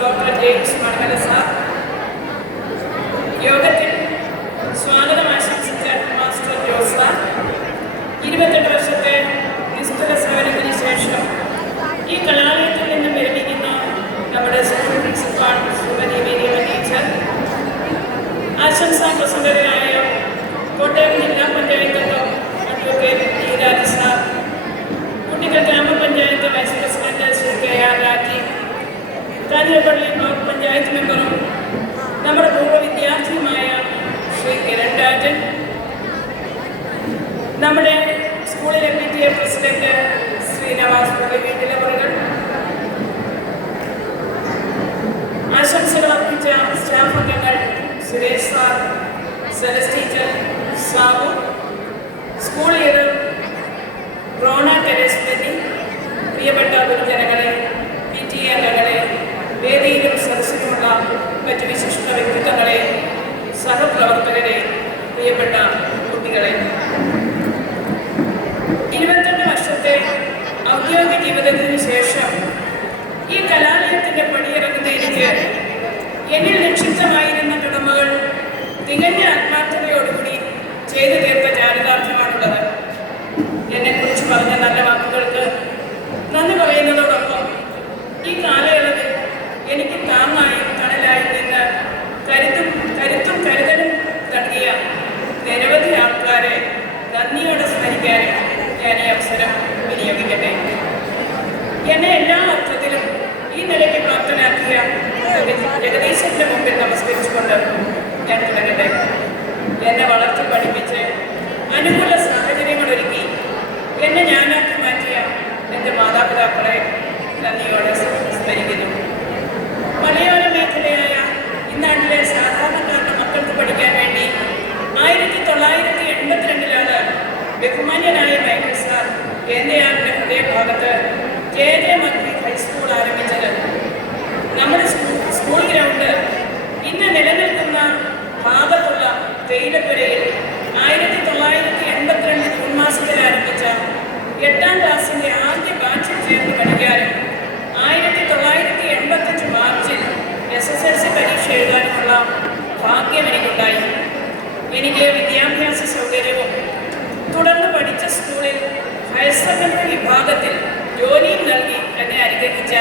Doctor James मरमेल साहब Kanjirappally block panchayat മെമ്പറും നമ്മുടെ പൂർവ വിദ്യാർത്ഥിയുമായ ശ്രീ കിരൺ രാജൻ നമ്മുടെ സ്കൂളിലെ P T A president Shri Navas മുറികൾ ആശംസകൾ അർപ്പിച്ച സ്റ്റാഫ് അംഗങ്ങൾ Suresh sir zealous teacher Sabu school leader Rona Terese പ്രിയപ്പെട്ട ഗുരുജനങ്ങളെ പി ടി എ അംഗങ്ങളെ വേദിയിലും സദസ്സിലുമുള്ള മറ്റു വിശിഷ്ട വ്യക്തിത്വങ്ങളെ സഹപ്രവർത്തകരെ പ്രിയപ്പെട്ട കുട്ടികളെ. ഞാൻ തുടങ്ങട്ടെ എന്നെ വളർത്തി പഠിപ്പിച്ച് അനുകൂല സാഹചര്യങ്ങൾ ഒരുക്കി എന്നെ ഞാനാക്കി മാറ്റിയ എന്റെ മാതാപിതാക്കളെ നന്ദിയോടെ എനിക്ക് വിദ്യാഭ്യാസ സൗകര്യവും തുടർന്ന് പഠിച്ച സ്കൂളിൽ ഹയർ സെക്കൻഡറി വിഭാഗത്തിൽ ജോലിയും നൽകി എന്നെ അനുഗ്രഹിച്ച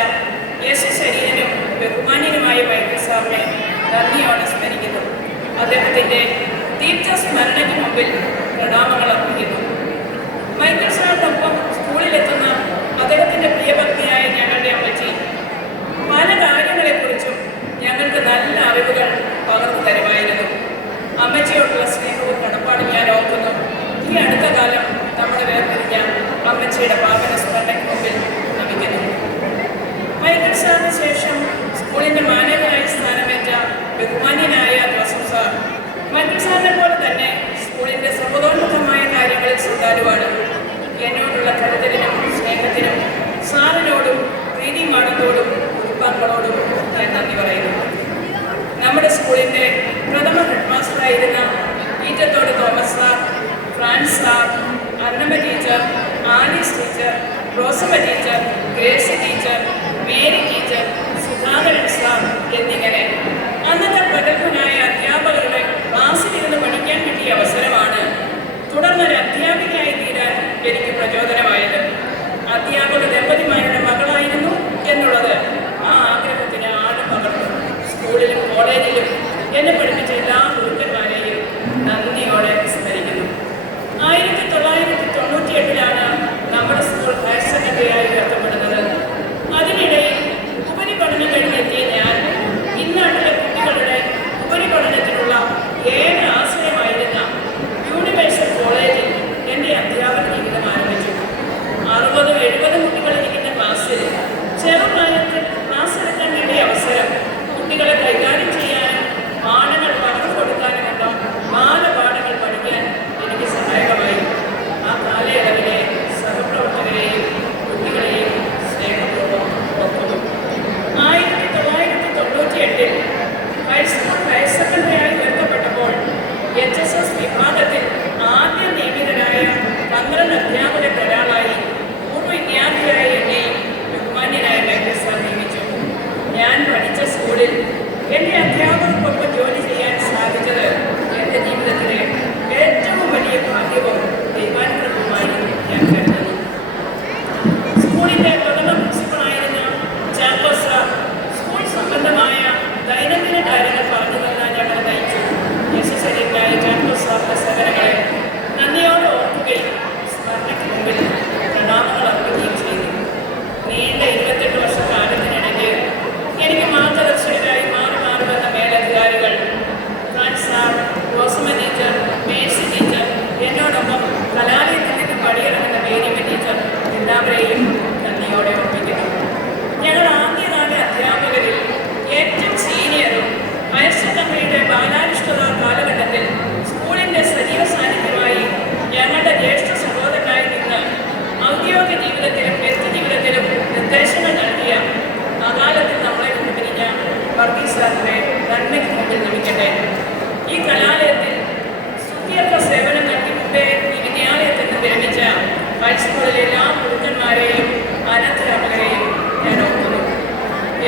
യേശു ശരീരനും ബഹുമാന്യനുമായ വൈദ്യ സാറിനെ നന്ദിയോടെ സ്മരിക്കുന്നു. അദ്ദേഹത്തിന്റെ സ്മരണയ്ക്ക് മുമ്പിൽ പ്രണാമങ്ങൾ അർപ്പിക്കുന്നു. മൈക്കിൾ സാറിനൊപ്പം സ്കൂളിലെത്തുന്ന അദ്ദേഹത്തിന്റെ പ്രിയഭക്തിയായ ഞങ്ങളുടെ അമ്മച്ചി. പല കാര്യങ്ങളെക്കുറിച്ചും ഞങ്ങൾക്ക് നല്ല അറിവുകൾ പകർന്നു തരുമായിരുന്നു അമ്മച്ചിയോടുള്ള സ്നേഹവും കടപ്പാടും ഞാൻ ഓർക്കുന്നു. ഈ അടുത്ത കാലം നമ്മുടെ വേർപിരിഞ്ഞ അമ്മച്ചിയുടെ പാപന സ്മരണയ്ക്ക് മുമ്പിൽ നമിക്കുന്നു. സാറിന് ശേഷം സ്കൂളിന്റെ മാനേജരായി സ്ഥാനമേറ്റ ബഹുമാന്യനായ ജോസഫ് സാർ. സാറിനെ പോലെ തന്നെ Alice teacher Rosamma teacher Gracy teacher Mary teacher Sudhakaran sir എന്നിങ്ങനെ അന്നത്തെ പ്രഗത്ഭനായ അധ്യാപകരുടെ ക്ലാസ്സിലിരുന്ന് പഠിക്കാൻ കിട്ടിയ അവസരമാണ് തുടർന്നൊരു അധ്യാപികയായി തീരാൻ എനിക്ക് പ്രചോദനമായത്. അധ്യാപക ദമ്പതിമാരുടെ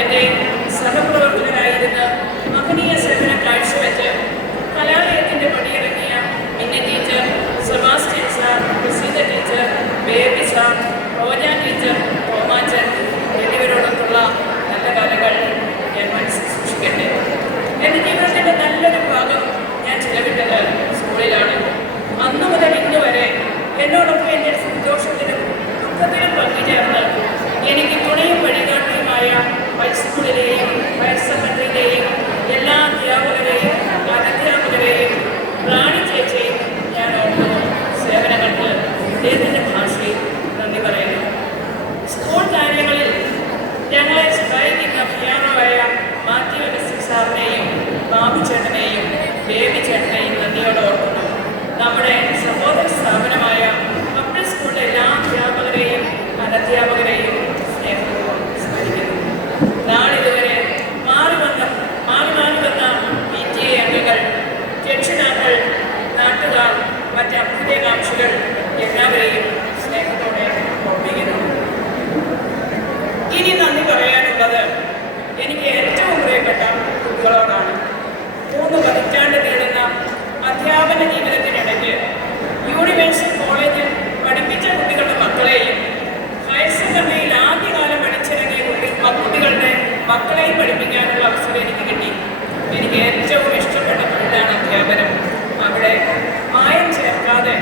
anything മക്കളെയും പഠിപ്പിക്കാനുള്ള അവസരം എനിക്ക് കിട്ടി. എനിക്ക് ഏറ്റവും ഇഷ്ടപ്പെട്ട ഫീൽഡാണ് അധ്യാപനം അവിടെ മായം ചേർക്കാതെ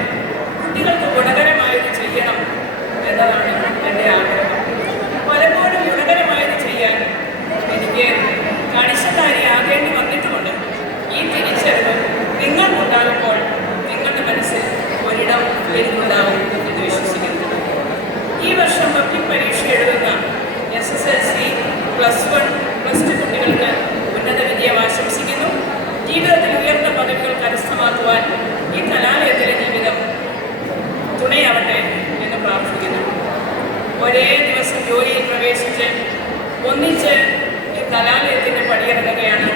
കുട്ടികൾക്ക് ഗുണകരമായത് ചെയ്യണം എന്നതാണ് എന്റെ ആഗ്രഹം. പലപ്പോഴും ഗുണകരമായത് ചെയ്യാൻ എനിക്ക് കണിശക്കാരിയാകേണ്ടി വന്നിട്ടുമുണ്ട്. ഈ തിരിച്ചറിവ് നിങ്ങൾക്കുണ്ടാകുമ്പോൾ നിങ്ങളുടെ മനസ്സിൽ ഒരിടം എനിക്കുണ്ടാവും എന്ന് വിശ്വസിക്കുന്നു. ഈ വർഷം പബ്ലിക് പരീക്ഷ എഴുതുന്ന. പ്ലസ് വൺ പ്ലസ് ടു കുട്ടികൾക്ക് ഉന്നത വിജയം ആശംസിക്കുന്നു. ജീവിതത്തിൽ ഉയർന്ന പദവികൾ കരസ്ഥമാക്കുവാൻ ഈ കലാലയത്തിലെ ജീവിതം തുണയാവട്ടെ എന്ന് പ്രാർത്ഥിക്കുന്നു. ഒരേ ദിവസം ജോലിയിൽ പ്രവേശിച്ച് ഒന്നിച്ച് ഈ കലാലയത്തിന്റെ പടിയിറങ്ങുകയാണ്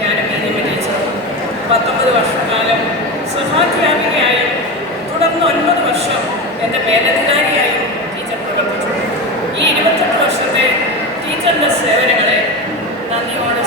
ഞാനും നീതിമ വിജയിച്ചത് പത്തൊമ്പത് വർഷക്കാലം സഹാധ്യാപികയായും തുടർന്ന് ഒൻപത് വർഷം എന്റെ മേലധികാരിയായി തിരിച്ചെന്ന സേവനങ്ങളെ നന്ദിയോടെ